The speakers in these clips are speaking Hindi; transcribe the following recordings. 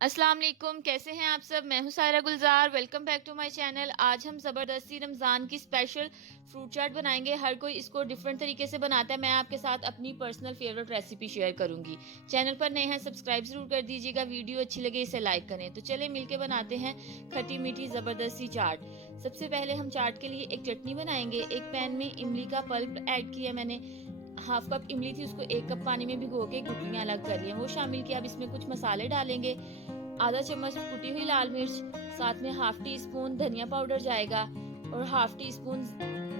अस्सलाम वालेकुम, कैसे हैं आप सब। मैं हूं Saira Gulzar. Welcome back to my channel. आज हम ज़बरदस्ती रमज़ान की स्पेशल फ्रूट चाट बनाएंगे। हर कोई इसको डिफरेंट तरीके से बनाता है। मैं आपके साथ अपनी पर्सनल फेवरेट रेसिपी शेयर करूंगी। चैनल पर नए हैं सब्सक्राइब जरूर कर दीजिएगा। वीडियो अच्छी लगे इसे लाइक करें। तो चले मिलके बनाते हैं खट्टी मीठी ज़बरदस्ती चाट। सबसे पहले हम चाट के लिए एक चटनी बनाएंगे। एक पैन में इमली का पल्प ऐड किया मैंने। हाफ कप इमली थी, उसको 1 कप पानी में भिगो के गुठलियां अलग कर लिया, वो शामिल किया। अब इसमें कुछ मसाले डालेंगे। आधा चम्मच कुटी हुई लाल मिर्च, साथ में हाफ टी स्पून धनिया पाउडर जाएगा और हाफ टी स्पून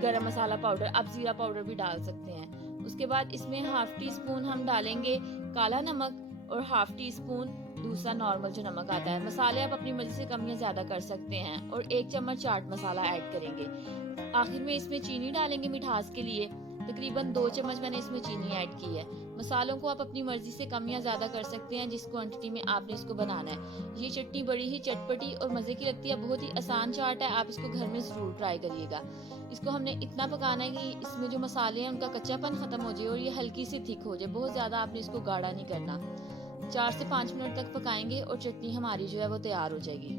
गरम मसाला पाउडर। आप जीरा पाउडर भी डाल सकते हैं। उसके बाद इसमें हाफ टी स्पून हम डालेंगे काला नमक और हाफ टी स्पून दूसरा नॉर्मल जो नमक आता है। मसाले आप अपनी मर्जी से कम या ज्यादा कर सकते हैं। और 1 चम्मच चाट मसाला ऐड करेंगे। आखिर में इसमें चीनी डालेंगे मिठास के लिए। तकरीबन 2 चम्मच मैंने इसमें चीनी ऐड की है। मसालों को आप अपनी मर्जी से कम या ज्यादा कर सकते हैं जिस क्वांटिटी में आपने इसको बनाना है। ये चटनी बड़ी ही चटपटी और मजे की लगती है। बहुत ही आसान चाट है, आप इसको घर में जरूर ट्राई करिएगा। इसको हमने इतना पकाना है कि इसमें जो मसाले हैं उनका कच्चापन खत्म हो जाए और ये हल्की सी थिक हो जाए। बहुत ज्यादा आपने इसको गाढ़ा नहीं करना। 4 से 5 मिनट तक पकाएंगे और चटनी हमारी जो है वो तैयार हो जाएगी।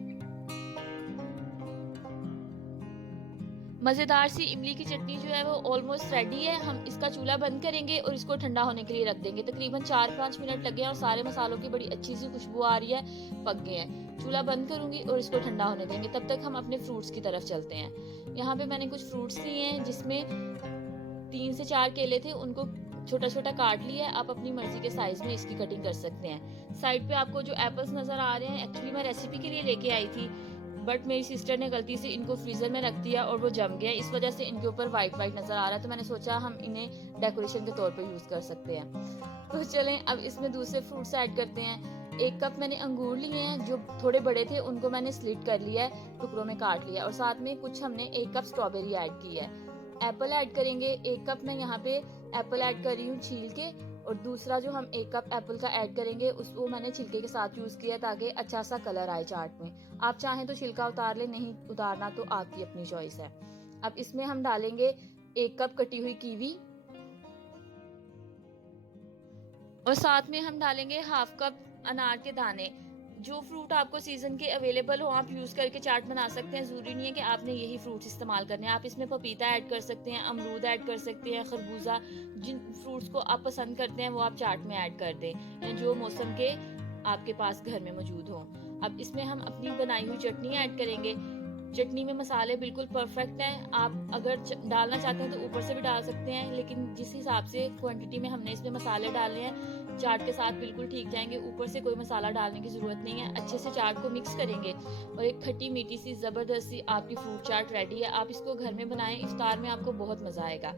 मजेदार सी इमली की चटनी जो है वो ऑलमोस्ट रेडी है। हम इसका चूल्हा बंद करेंगे और इसको ठंडा होने के लिए रख देंगे। तकरीबन 4-5 मिनट लगे हैं और सारे मसालों की बड़ी अच्छी सी खुशबू आ रही है, पक गए हैं। चूल्हा बंद करूंगी और इसको ठंडा होने देंगे। तब तक हम अपने फ्रूट्स की तरफ चलते हैं। यहाँ पे मैंने कुछ फ्रूट्स लिए हैं जिसमें 3 से 4 केले थे, उनको छोटा छोटा काट लिया है। आप अपनी मर्जी के साइज में इसकी कटिंग कर सकते हैं। साइड पे आपको जो एप्पल्स नजर आ रहे हैं, एक्चुअली मैं रेसिपी के लिए लेके आई थी, बट मेरी सिस्टर ने गलती से इनको फ्रीजर में रख दिया और वो जम गया। इस वजह से इनके ऊपर व्हाइट व्हाइट नजर आ रहा है। तो मैंने सोचा हम इन्हें डेकोरेशन के तौर पर यूज कर सकते हैं। तो चलें अब इसमें दूसरे फ्रूट्स ऐड करते हैं। 1 कप मैंने अंगूर लिए हैं, जो थोड़े बड़े थे उनको मैंने स्लिट कर लिया है, टुकड़ों में काट लिया। और साथ में कुछ हमने 1 कप स्ट्रॉबेरी ऐड की है। एप्पल ऐड करेंगे। 1 कप मैं यहाँ पे एप्पल ऐड कर रही हूँ छील के। और दूसरा जो हम 1 कप एप्पल का ऐड करेंगे उसको मैंने छिलके के साथ यूज किया ताकि अच्छा सा कलर आए चाट में। आप चाहें तो छिलका उतार ले, नहीं उतारना तो आपकी अपनी चॉइस है। अब इसमें हम डालेंगे 1 कप कटी हुई कीवी और साथ में हम डालेंगे हाफ कप अनार के दाने। जो फ्रूट आपको सीजन के अवेलेबल हो आप यूज करके चाट बना सकते हैं। जरूरी नहीं है कि आपने यही फ्रूट्स इस्तेमाल करने हैं। आप इसमें पपीता ऐड कर सकते हैं, अमरूद ऐड कर सकते हैं, खरबूजा। जिन फ्रूट्स को आप पसंद करते हैं वो आप चाट में ऐड कर दें, जो मौसम के आपके पास घर में मौजूद हो। अब इसमें हम अपनी बनाई हुई चटनी ऐड करेंगे। चटनी में मसाले बिल्कुल परफेक्ट हैं। आप अगर डालना चाहते हैं तो ऊपर से भी डाल सकते हैं, लेकिन जिस हिसाब से क्वांटिटी में हमने इसमें मसाले डालने हैं चाट के साथ बिल्कुल ठीक जाएंगे। ऊपर से कोई मसाला डालने की जरूरत नहीं है। अच्छे से चाट को मिक्स करेंगे और एक खट्टी मीठी सी जबरदस्त सी आपकी फ्रूट चाट रेडी है। आप इसको घर में बनाएं, इफ्तार में आपको बहुत मजा आएगा।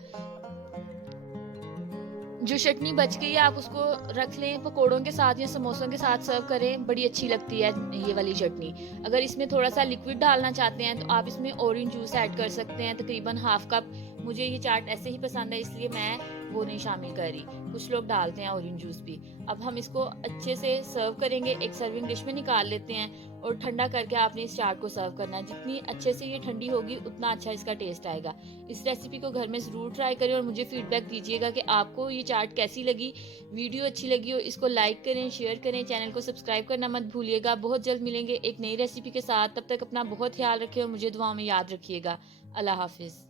जो चटनी बच गई है आप उसको रख लें, पकोड़ों के साथ या समोसों के साथ सर्व करें, बड़ी अच्छी लगती है ये वाली चटनी। अगर इसमें थोड़ा सा लिक्विड डालना चाहते हैं तो आप इसमें ऑरेंज जूस ऐड कर सकते हैं, तकरीबन हाफ कप। मुझे ये चाट ऐसे ही पसंद है इसलिए मैं वो नहीं शामिल कर रही। कुछ लोग डालते हैं ऑरेंज जूस भी। अब हम इसको अच्छे से सर्व करेंगे। एक सर्विंग डिश में निकाल लेते हैं और ठंडा करके आपने इस चाट को सर्व करना है। जितनी अच्छे से ये ठंडी होगी उतना अच्छा इसका टेस्ट आएगा। इस रेसिपी को घर में जरूर ट्राई करें और मुझे फीडबैक दीजिएगा कि आपको ये चाट कैसी लगी। वीडियो अच्छी लगी हो इसको लाइक करें, शेयर करें, चैनल को सब्सक्राइब करना मत भूलिएगा। बहुत जल्द मिलेंगे एक नई रेसिपी के साथ। तब तक अपना बहुत ख्याल रखें और मुझे दुआओं में याद रखिएगा। अल्लाह हाफिज।